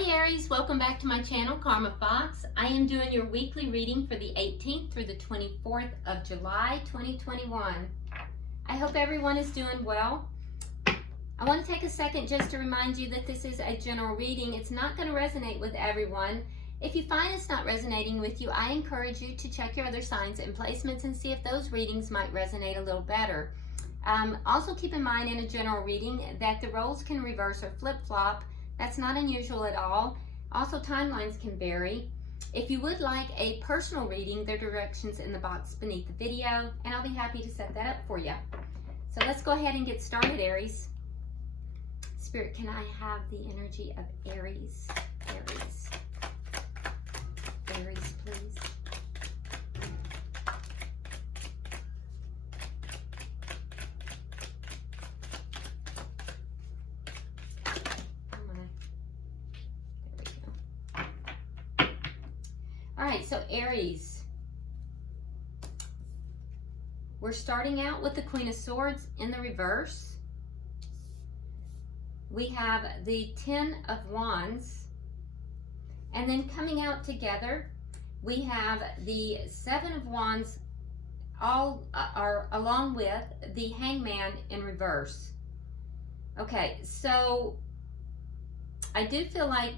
Hi Aries, welcome back to my channel, Karma Fox. I am doing your weekly reading for the 18th through the 24th of July, 2021. I hope everyone is doing well. I want to take a second just to remind you that this is a general reading. It's not going to resonate with everyone. If you find it's not resonating with you, I encourage you to check your other signs and placements and see if those readings might resonate a little better. Also keep in mind in a general reading that the roles can reverse or flip-flop. That's not unusual at all. Also, timelines can vary. If you would like a personal reading, there are directions in the box beneath the video, and I'll be happy to set that up for you. So let's go ahead and get started, Aries. Spirit, can I have the energy of Aries? Aries. Aries, please. Alright, so Aries, we're starting out with the Queen of Swords in the reverse. We have the Ten of Wands, and then coming out together, we have the Seven of Wands along with the Hangman in reverse. Okay, so I do feel like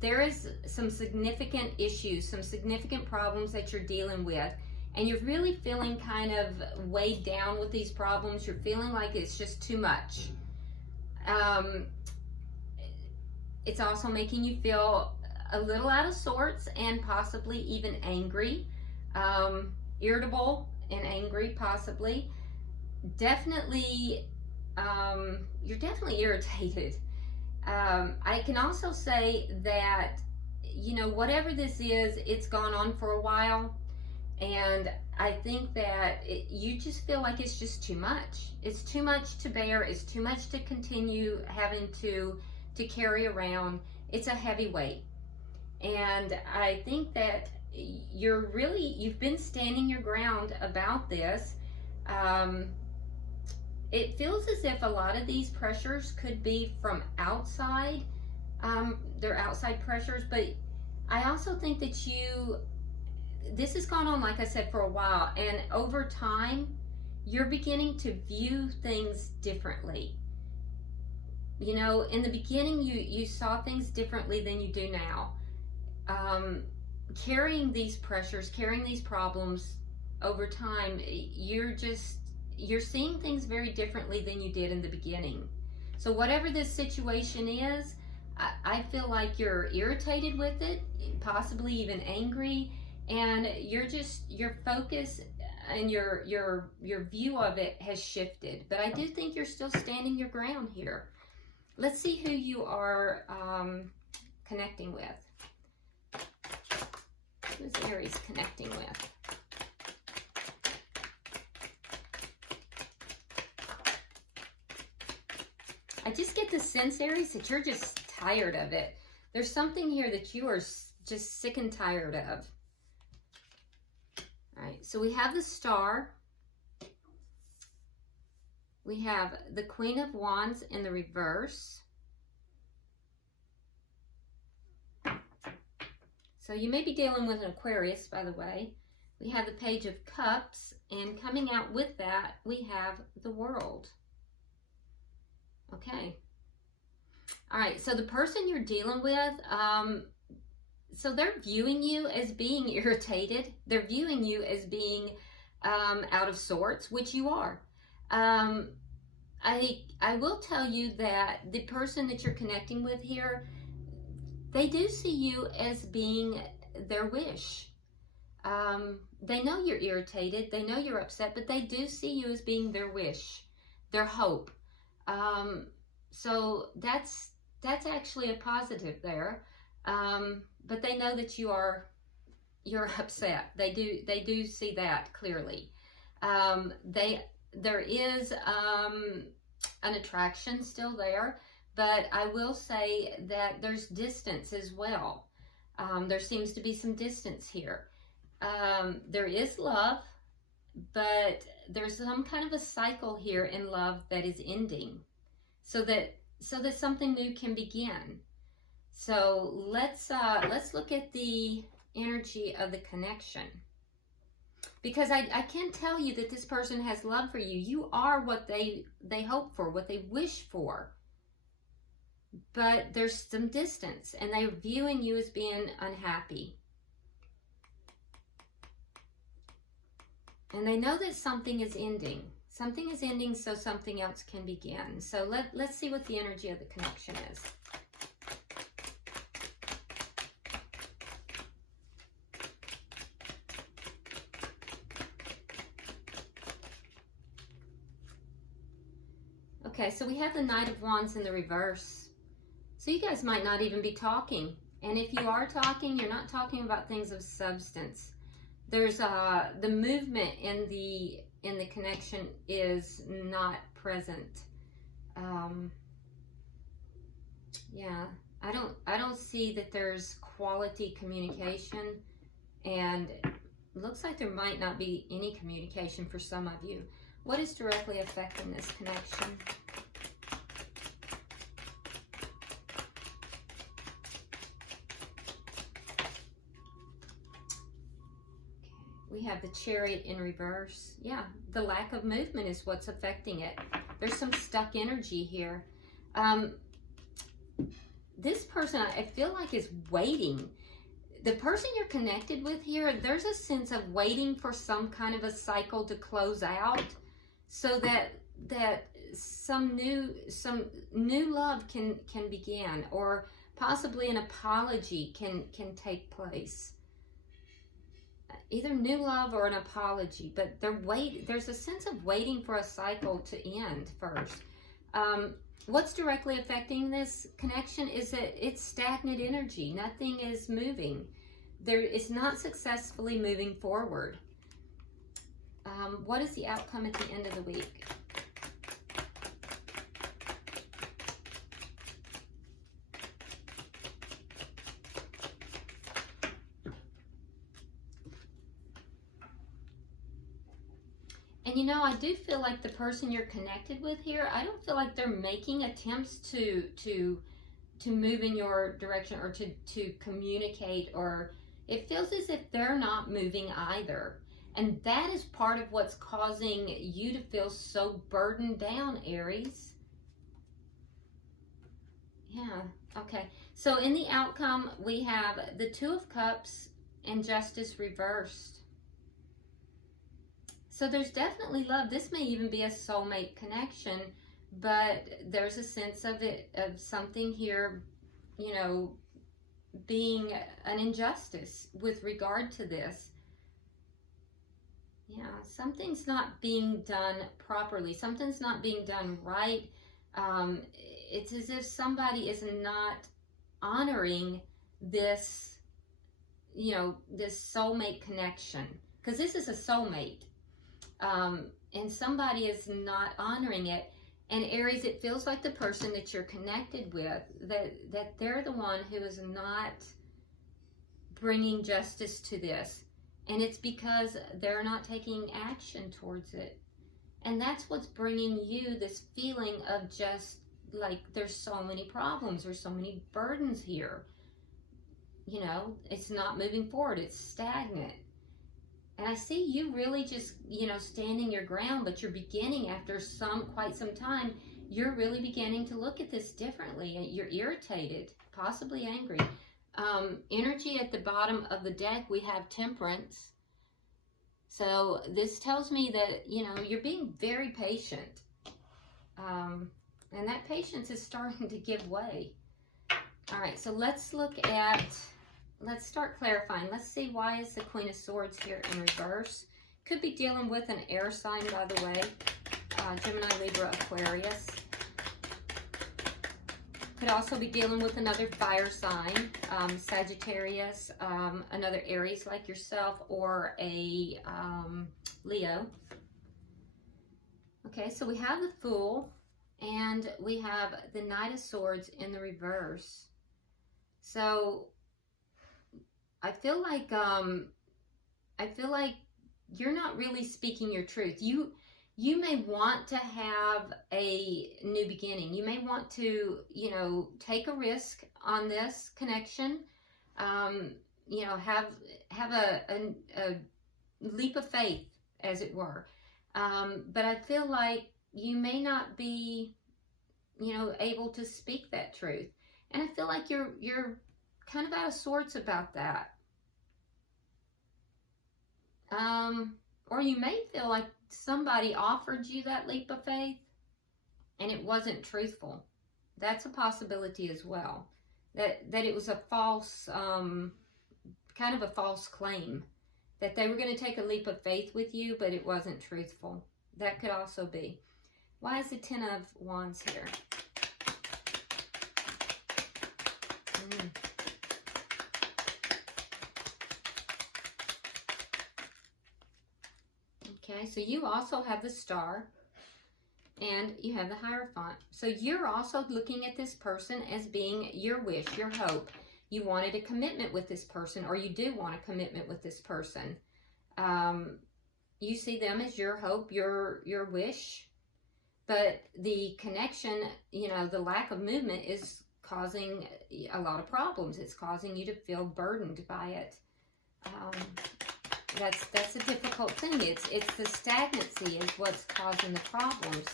there is some significant issues, some significant problems that you're dealing with, and you're really feeling kind of weighed down with these problems. You're feeling like it's just too much. It's also making you feel a little out of sorts and possibly even angry, irritable and angry possibly. Definitely, you're definitely irritated. I can also say that, you know, whatever this is, it's gone on for a while, and I think that you just feel like it's just too much. It's too much to bear. It's too much to continue having to carry around. It's a heavy weight, and I think that you've been standing your ground about this. It feels as if a lot of these pressures could be from outside. They're outside pressures, but I also think that this has gone on, like I said, for a while, and over time, you're beginning to view things differently. You know, in the beginning, you saw things differently than you do now. Carrying these pressures, carrying these problems over time, you're seeing things very differently than you did in the beginning. So whatever this situation is, I feel like you're irritated with it, possibly even angry, and your focus and your view of it has shifted. But I do think you're still standing your ground here. Let's see who you are connecting with. Who's Aries connecting with? I just get the sense, Aries, that you're just tired of it. There's something here that you are just sick and tired of. All right, so we have the Star. We have the Queen of Wands in the reverse. So you may be dealing with an Aquarius, by the way. We have the Page of Cups, and coming out with that, we have the World. Okay. All right. So the person you're dealing with, so they're viewing you as being irritated. They're viewing you as being out of sorts, which you are. I will tell you that the person that you're connecting with here, they do see you as being their wish. They know you're irritated. They know you're upset, but they do see you as being their wish, their hope. So that's actually a positive there. But they know that you're upset. They do see that clearly. There is an attraction still there, but I will say that there's distance as well. There seems to be some distance here. There is love, but there's some kind of a cycle here in love that is ending, so that something new can begin. So let's look at the energy of the connection. Because I can tell you that this person has love for you. You are what they hope for, what they wish for. But there's some distance, and they're viewing you as being unhappy. And they know that something is ending. Something is ending so something else can begin. So let's see what the energy of the connection is. Okay, so we have the Knight of Wands in the reverse. So you guys might not even be talking. And if you are talking, you're not talking about things of substance. There's the movement in the connection is not present. Yeah, I don't see that there's quality communication, and it looks like there might not be any communication for some of you. What is directly affecting this connection? We have the Chariot in reverse. Yeah, the lack of movement is what's affecting it. There's some stuck energy here. This person, I feel like, is waiting. The person you're connected with here, there's a sense of waiting for some kind of a cycle to close out, so that some new love can begin, or possibly an apology can take place. Either new love or an apology, but there's a sense of waiting for a cycle to end first. What's directly affecting this connection is that it's stagnant energy. Nothing is moving. It's not successfully moving forward. What is the outcome at the end of the week? And you know, I do feel like the person you're connected with here, I don't feel like they're making attempts to move in your direction or to communicate, or it feels as if they're not moving either. And that is part of what's causing you to feel so burdened down, Aries. Yeah, okay. So in the outcome, we have the Two of Cups and Justice reversed. So there's definitely love. This may even be a soulmate connection, but there's a sense of something here, you know, being an injustice with regard to this. Yeah, something's not being done properly. Something's not being done right. It's as if somebody is not honoring this, you know, this soulmate connection. Because this is a soulmate. And somebody is not honoring it. And Aries, it feels like the person that you're connected with, that they're the one who is not bringing justice to this. And it's because they're not taking action towards it. And that's what's bringing you this feeling of just like there's so many problems, there's so many burdens here. You know, it's not moving forward, it's stagnant. And I see you really just, you know, standing your ground, but you're beginning after quite some time, you're really beginning to look at this differently. You're irritated, possibly angry. Energy at the bottom of the deck, we have Temperance. So this tells me that, you know, you're being very patient. And that patience is starting to give way. All right, so let's start clarifying. Let's see, why is the Queen of Swords here in reverse? Could be dealing with an air sign, by the way. Gemini, Libra, Aquarius. Could also be dealing with another fire sign, Sagittarius, another Aries like yourself, or a Leo. Okay, so we have the Fool, and we have the Knight of Swords in the reverse. So I feel like you're not really speaking your truth. you may want to have a new beginning. You may want to, you know, take a risk on this connection. You know, have a leap of faith, as it were. But I feel like you may not be, you know, able to speak that truth. And I feel like you're kind of out of sorts about that. Or you may feel like somebody offered you that leap of faith and it wasn't truthful. That's a possibility as well. That it was a false, kind of a false claim. That they were going to take a leap of faith with you, but it wasn't truthful. That could also be. Why is the Ten of Wands here? Okay, so you also have the Star and you have the Hierophant. So you're also looking at this person as being your wish, your hope. You wanted a commitment with this person, or you do want a commitment with this person. You see them as your hope, your wish. But the connection, you know, the lack of movement is causing a lot of problems. It's causing you to feel burdened by it. That's a difficult thing. It's the stagnancy is what's causing the problems.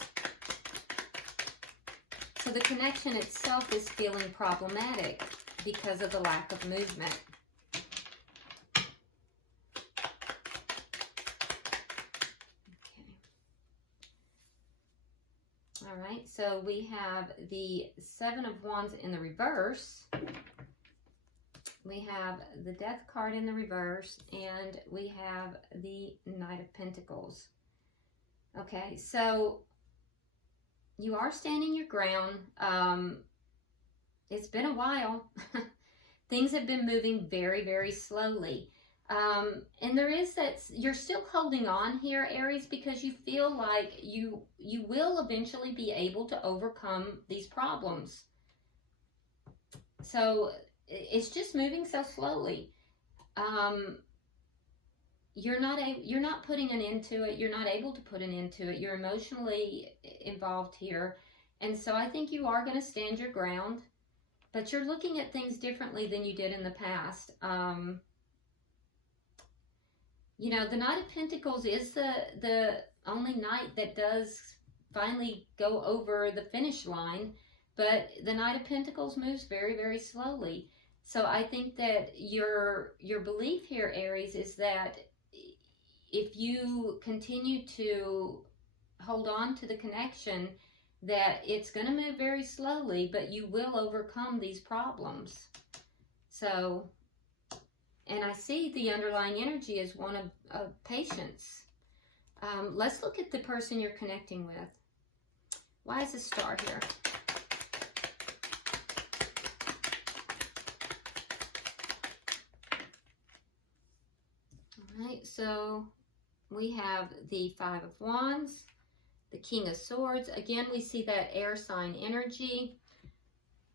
So the connection itself is feeling problematic because of the lack of movement. Okay. All right, so we have the Seven of Wands in the reverse. We have the Death card in the reverse, and we have the Knight of Pentacles. Okay, so you are standing your ground. It's been a while. Things have been moving very, very slowly. And there is that you're still holding on here, Aries, because you feel like you will eventually be able to overcome these problems. So it's just moving so slowly. You're not putting an end to it. You're not able to put an end to it. You're emotionally involved here. And so I think you are going to stand your ground, but you're looking at things differently than you did in the past. You know, the Knight of Pentacles is the only knight that does finally go over the finish line, but the Knight of Pentacles moves very, very slowly. So I think that your belief here, Aries, is that if you continue to hold on to the connection, that it's going to move very slowly, but you will overcome these problems. So, and I see the underlying energy is one of patience. Let's look at the person you're connecting with. Why is the Star here? All right, so we have the Five of Wands, the King of Swords. Again, we see that air sign energy.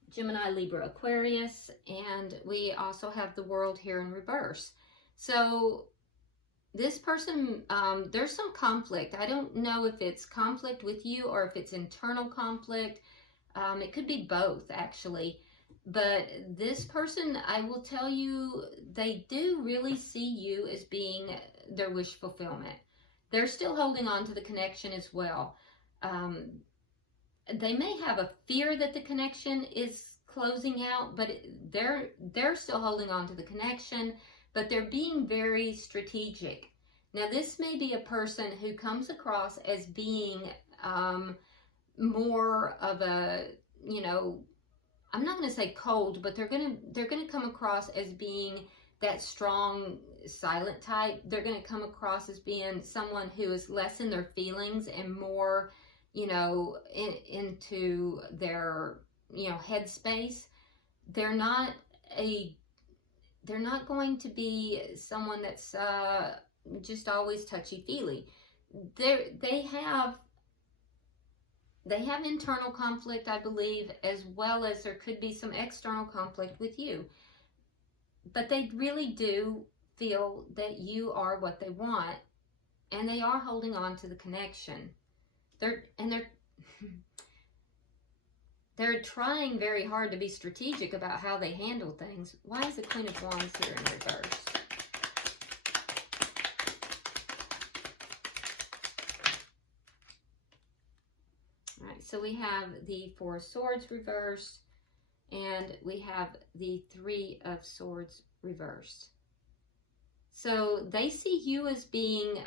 Gemini, Libra, Aquarius, and we also have the World here in reverse. So this person, there's some conflict. I don't know if it's conflict with you or if it's internal conflict. It could be both, actually. But this person, I will tell you, they do really see you as being their wish fulfillment. They're still holding on to the connection as well. They may have a fear that the connection is closing out, but they're still holding on to the connection, but they're being very strategic. Now, this may be a person who comes across as being more of a, you know, I'm not going to say cold, but they're going to come across as being that strong, silent type. They're going to come across as being someone who is less in their feelings and more, you know, into their, you know, headspace. They're not going to be someone that's just always touchy-feely. They have internal conflict, I believe, as well as there could be some external conflict with you. But they really do feel that you are what they want, and they are holding on to the connection. They're trying very hard to be strategic about how they handle things. Why is the Queen of Wands here in reverse? All right, so we have the Four of Swords reversed, and we have the Three of Swords reversed. So they see you as being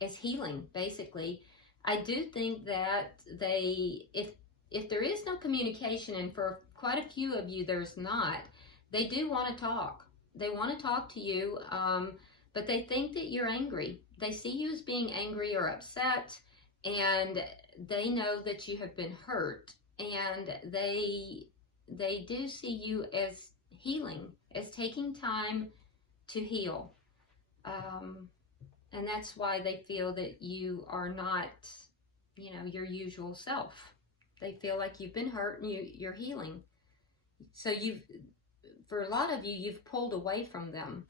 healing, basically. I do think that if there is no communication, and for quite a few of you there's not, they do want to talk. They want to talk to you, but they think that you're angry. They see you as being angry or upset, and they know that you have been hurt, and they do see you as healing, as taking time to heal. And that's why they feel that you are not, you know, your usual self. They feel like you've been hurt and you're healing. So for a lot of you, you've pulled away from them.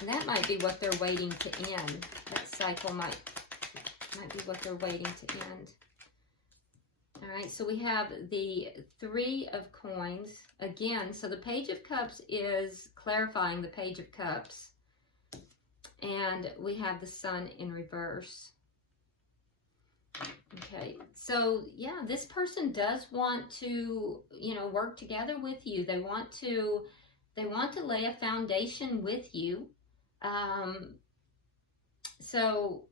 And that might be what they're waiting to end. That cycle might be what they're waiting to end. All right, so we have the Three of Coins. Again, so the Page of Cups is clarifying the Page of Cups. And we have the Sun in reverse. Okay, so yeah, this person does want to, you know, work together with you. They want to lay a foundation with you. So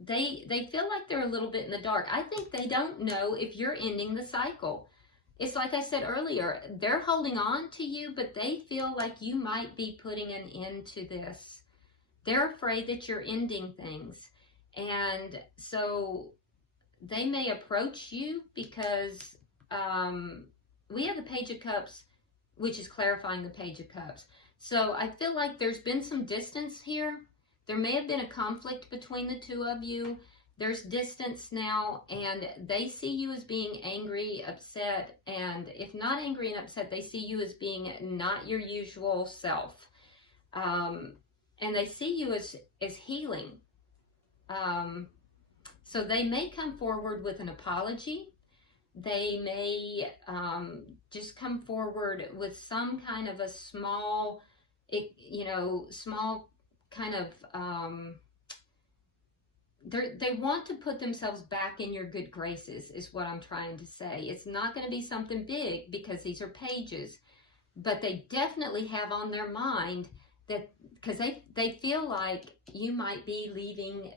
they feel like they're a little bit in the dark. I think they don't know if you're ending the cycle. It's like I said earlier, they're holding on to you, but they feel like you might be putting an end to this. They're afraid that you're ending things. And so they may approach you because we have the Page of Cups, which is clarifying the Page of Cups. So I feel like there's been some distance here. There may have been a conflict between the two of you. There's distance now, and they see you as being angry, upset, and if not angry and upset, they see you as being not your usual self. And they see you as healing. So they may come forward with an apology. They may just come forward with some kind of a small kind of, they want to put themselves back in your good graces, is what I'm trying to say. It's not going to be something big because these are pages, but they definitely have on their mind that, because they feel like you might be leaving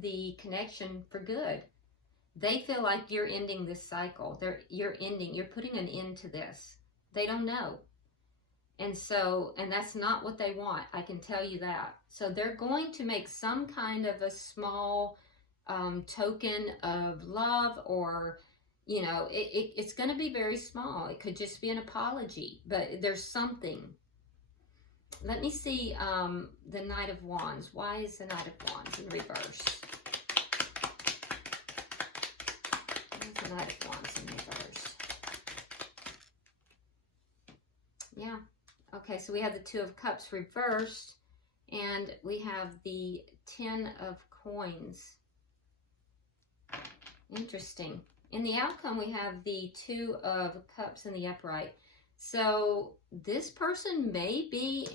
the connection for good. They feel like you're ending this cycle. You're putting an end to this. They don't know. And that's not what they want. I can tell you that. So they're going to make some kind of a small token of love, or, you know, it's going to be very small. It could just be an apology, but there's something. Let me see the Knight of Wands. Why is the Knight of Wands in reverse? Why is the Knight of Wands in reverse? Yeah. Okay, so we have the Two of Cups reversed, and we have the Ten of Coins. Interesting. In the outcome, we have the Two of Cups in the upright. So this person may be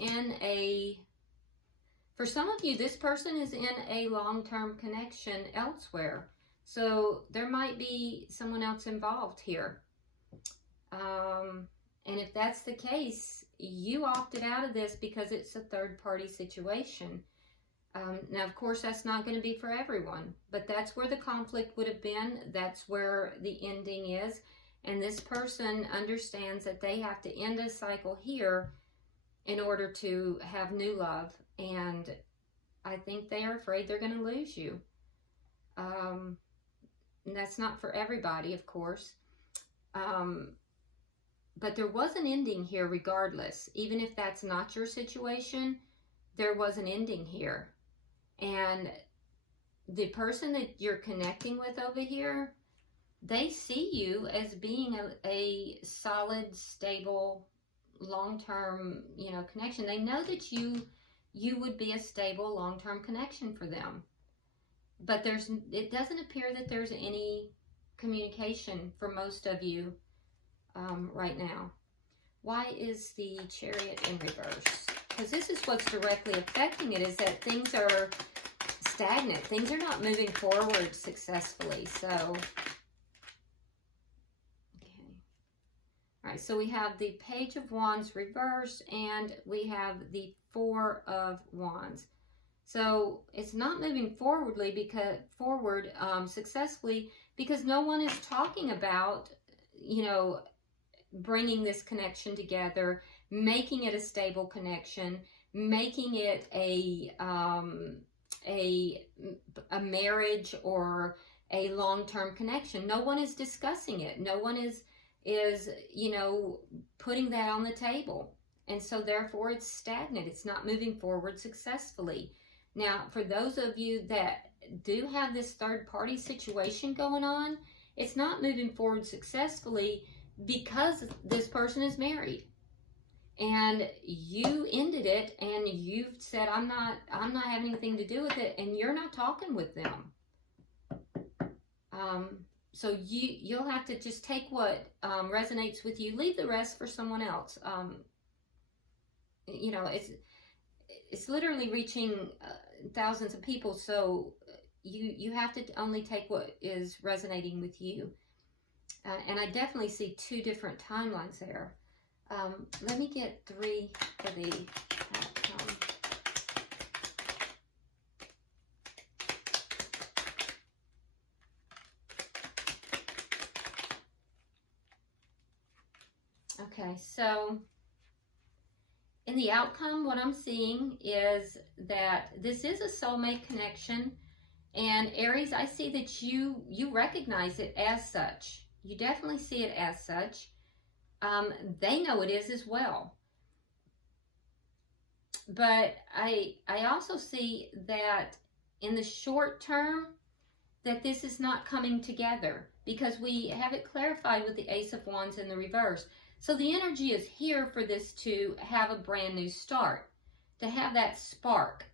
for some of you, this person is in a long-term connection elsewhere. So there might be someone else involved here. And if that's the case, you opted out of this because it's a third-party situation. Now, of course, that's not going to be for everyone, but that's where the conflict would have been. That's where the ending is. And this person understands that they have to end a cycle here in order to have new love. And I think they are afraid they're going to lose you. And that's not for everybody, of course. But there was an ending here regardless. Even if that's not your situation, there was an ending here. And the person that you're connecting with over here, they see you as being a solid, stable, long-term, you know, connection. They know that you you would be a stable long-term connection for them. But it doesn't appear that there's any communication for most of you right now. Why is the Chariot in reverse? Because this is what's directly affecting it, is that things are stagnant. Things are not moving forward successfully. So, okay. All right, so we have the Page of Wands reversed, and we have the Four of Wands. So it's not moving forward successfully because no one is talking about, you know, bringing this connection together, making it a stable connection, making it a marriage or a long-term connection. No one is discussing it. No one is you know, putting that on the table. And so therefore it's stagnant. It's not moving forward successfully. Now, for those of you that do have this third party situation going on, it's not moving forward successfully because this person is married. And you ended it, and you've said, I'm not having anything to do with it, and you're not talking with them. So you'll have to just take what resonates with you, leave the rest for someone else. You know, it's literally reaching thousands of people, so you have to only take what is resonating with you. And I definitely see two different timelines there. Let me get 3 for the outcome. Okay, so in the outcome, what I'm seeing is that this is a soulmate connection. And Aries, I see that you recognize it as such. You definitely see it as such. They know it is as well. But I also see that in the short term, that this is not coming together, because we have it clarified with the Ace of Wands in the reverse. So the energy is here for this to have a brand new start, to have that spark.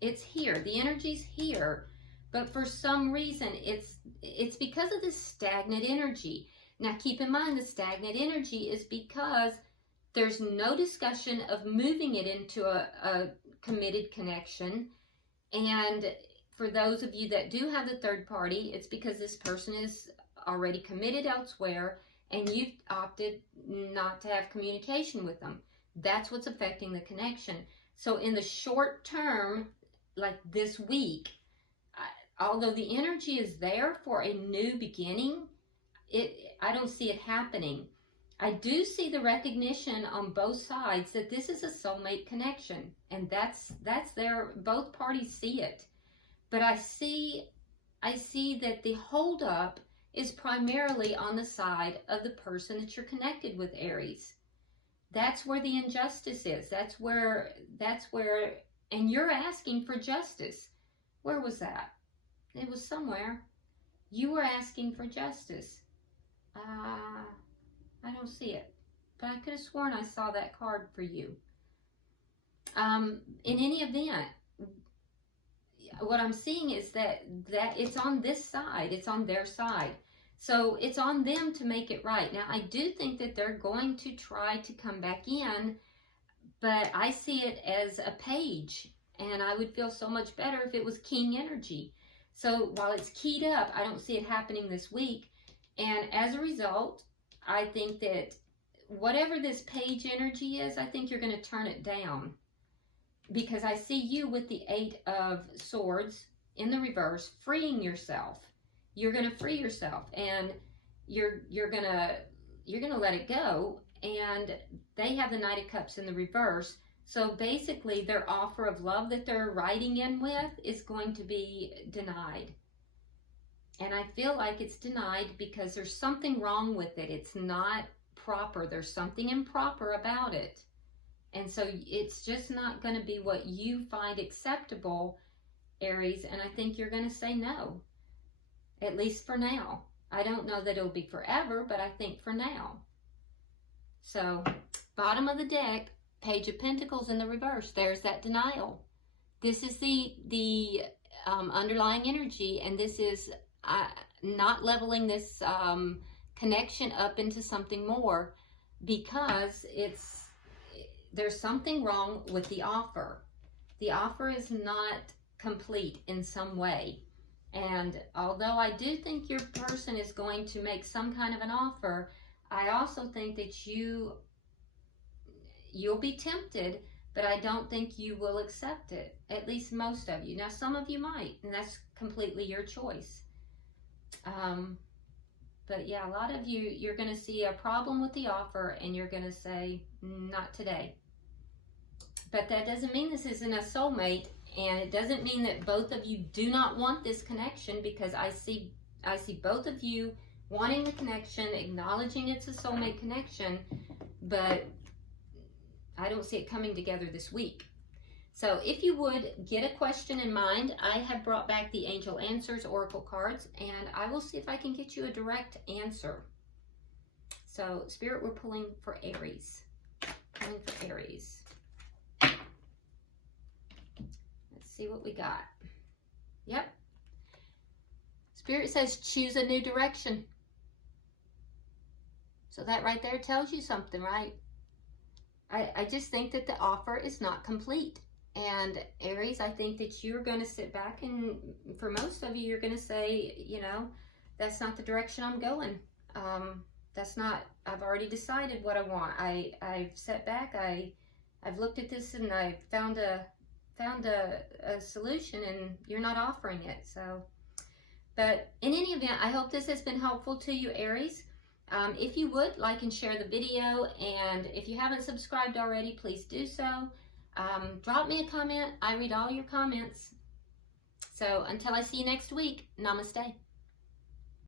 It's here. The energy's here. But for some reason, it's because of this stagnant energy. Now, keep in mind, the stagnant energy is because there's no discussion of moving it into a committed connection. And for those of you that do have the third party, it's because this person is already committed elsewhere, and you've opted not to have communication with them. That's what's affecting the connection. So in the short term, like this week, although the energy is there for a new beginning, I don't see it happening. I do see the recognition on both sides that this is a soulmate connection, and that's there. Both parties see it. But I see that the holdup is primarily on the side of the person that you're connected with, Aries. That's where the injustice is. That's where, and you're asking for justice. Where was that? It was somewhere. You were asking for justice. I don't see it, but I could have sworn I saw that card for you. In any event, what I'm seeing is that it's on this side. It's on their side. So it's on them to make it right. Now, I do think that they're going to try to come back in, but I see it as a page, and I would feel so much better if it was king energy. So while it's keyed up, I don't see it happening this week. And as a result, I think that whatever this page energy is, I think you're going to turn it down. Because I see you with the 8 of Swords in the reverse, freeing yourself. You're going to free yourself, and you're going to let it go. And they have the Knight of Cups in the reverse. So basically, their offer of love that they're riding in with is going to be denied. And I feel like it's denied because there's something wrong with it. It's not proper. There's something improper about it. And so it's just not going to be what you find acceptable, Aries. And I think you're going to say no, at least for now. I don't know that it'll be forever, but I think for now. So bottom of the deck, Page of Pentacles in the reverse. There's that denial. This is the underlying energy, and this is not leveling this connection up into something more, because there's something wrong with the offer. The offer is not complete in some way. And although I do think your person is going to make some kind of an offer, I also think that you'll be tempted, but I don't think you will accept it. At least most of you. Now, some of you might, and that's completely your choice. But yeah, a lot of you, you're going to see a problem with the offer, and you're going to say, not today. But that doesn't mean this isn't a soulmate, and it doesn't mean that both of you do not want this connection, because I see both of you wanting the connection, acknowledging it's a soulmate connection, but I don't see it coming together this week. So if you would get a question in mind, I have brought back the Angel Answers Oracle cards, and I will see if I can get you a direct answer. So Spirit, we're pulling for Aries. Pulling for Aries. Let's see what we got. Yep. Spirit says choose a new direction. So that right there tells you something, right? I just think that the offer is not complete. And Aries, I think that you're going to sit back, and for most of you, you're going to say, you know, that's not the direction I'm going. That's not, I've already decided what I want. I've sat back, I've looked at this, and I found a solution, and you're not offering it. So, but in any event, I hope this has been helpful to you, Aries. If you would, like and share the video, and if you haven't subscribed already, please do so. Drop me a comment. I read all your comments. So until I see you next week, namaste.